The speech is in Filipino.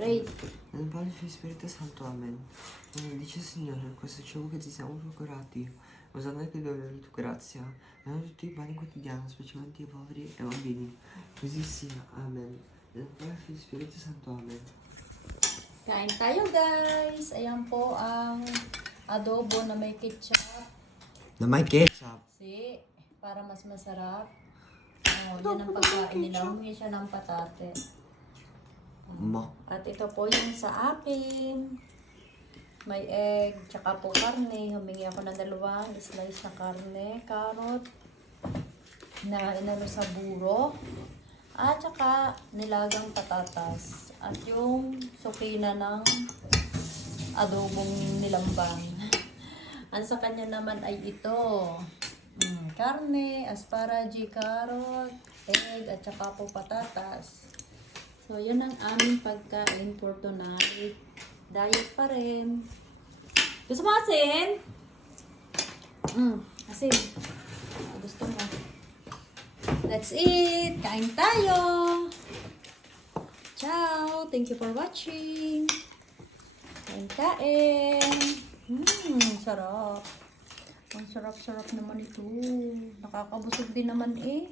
Pray. Nel Padre e Spirito Santo, amen. Benedice Signore, in questo cibo che ti siamo procurati, usando anche dove la tua grazia, dando tutti i pani quotidiani, specialmente i poveri e i bambini. Così sia, amen. Nel Padre e Spirito Santo, amen. Kain tayo guys. Ayan po ang adobo na may ketchup. Na may ketchup. Para mas masarap. Yan ang pagkain nila. Humingi siya ng patate. At ito po yung sa akin. May egg, tsaka po karne. Humingi ako ng 2 slice na karne, carrot, na inano sa buro. At tsaka nilagang patatas. At yung sukina ng adobong nilambang. Ang sa kanya naman ay ito. Karne, asparagus, carrot, egg, at saka po patatas. So, yun ang aming pagkain for tonight. Diet pa rin. Gusto mo asin? Asin. Gusto mo. Let's eat! Kain tayo! Ciao! Thank you for watching! Kain! Sarap! Ang sarap-sarap naman ito. Nakakabusog din naman eh.